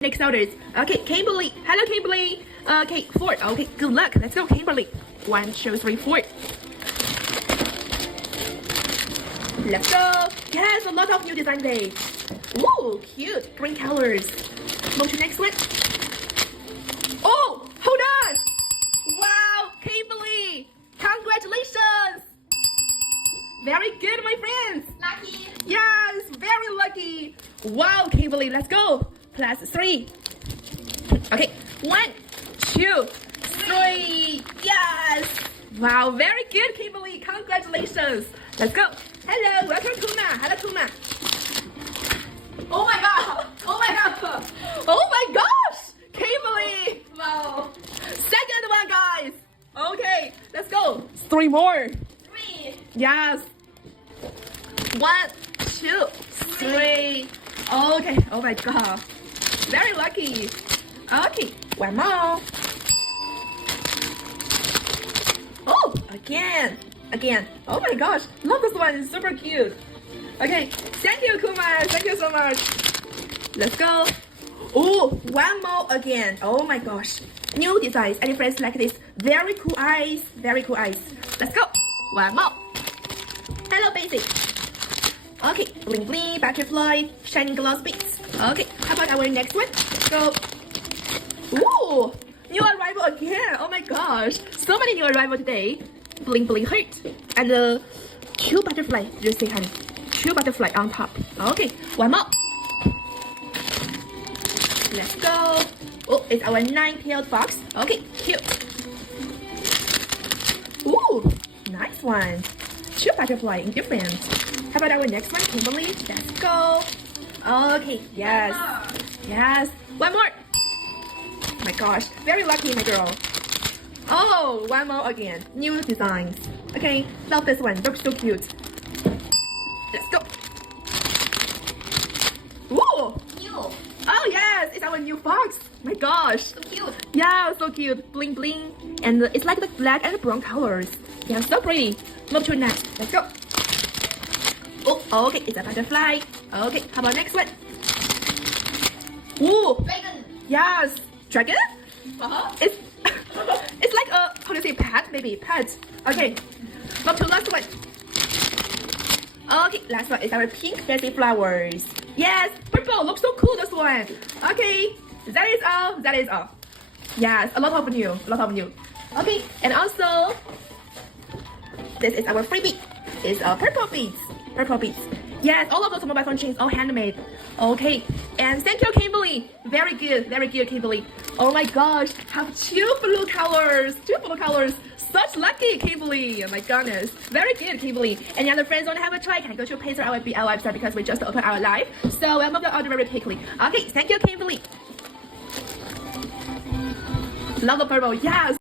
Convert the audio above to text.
Next orders. Okay, Kimberly. Hello, Kimberly. Okay, 4. Okay, good luck. Let's go, Kimberly. 1, 2, 3, 4. Let's go. Yes, a lot of new design today. Ooh, cute. Green colors. Move to next one. Oh, hold on. Wow, Kimberly. Congratulations. Very good, my friends. Lucky. Yes, very lucky. Wow, Kimberly, let's go. Plus 3. Okay, 1, 2, 3. Yes. Wow, very good, Kimberly. Congratulations. Let's go. Hello, welcome, Kuma. Hello, Kuma. Oh my god. Oh my god. Oh my gosh, Kimberly. Wow. Second one, guys. Okay, let's go. 3 more. 3. Yes. 1, 2, 3. Okay. Oh my god. Very lucky. Okay. One more. Oh, again. Again. Oh my gosh. Love this one. It's super cute. Okay. Thank you, Kumar. Thank you so much. Let's go. Oh, one more again. Oh my gosh. New designs. Any friends like this? Very cool eyes. Very cool eyes. Let's go. One more. Hello, Basic. Okay, bling bling, butterfly, shining gloss beads. Okay, how about our next one? Go. Ooh, new arrival again. Oh my gosh, so many new arrival today. Bling bling heart and 2 butterfly. You see, honey, 2 butterfly on top. Okay, one more. Let's go. Oh, it's our 9-tailed fox. Okay, cute. Ooh, nice one. 2 butterfly in different. How about our next one, Kimberly? Let's go. Okay, yes. Yes. One more. Oh my gosh, very lucky, my girl. Oh, one more again. New designs. Okay, love this one. Looks so cute. Let's go. Ooh. New. Oh yes, it's our new fox. My gosh. So cute. Yeah, so cute. Bling bling. And it's like the black and brown colors. Yeah, so pretty. Move to next. Let's go. Oh, okay, it's a butterfly. Okay, how about next one? Ooh, Dragon. yes, dragon? Uh-huh. It's it's like a, how do you say, pet, maybe, pet. Okay, move to last one. Okay, last one is our pink fancy flowers. Yes, purple, looks so cool, this one. Okay, that is all, that is all. Yes, a lot of new, a lot of new. Okay, and also, this is our freebie. It's purple beads. Purple beads. Yes, all of those mobile phone chains, all handmade. Okay, and thank you, Kimberly. Very good, Kimberly. Oh my gosh, have 2 blue colors. 2 blue colors. Such lucky, Kimberly. Oh my goodness. Very good, Kimberly. Any other friends want to have a try? Can go to Pacer our website because we just opened our live. So we'll move the order very quickly. Okay, thank you, Kimberly. Love the purple. Yes.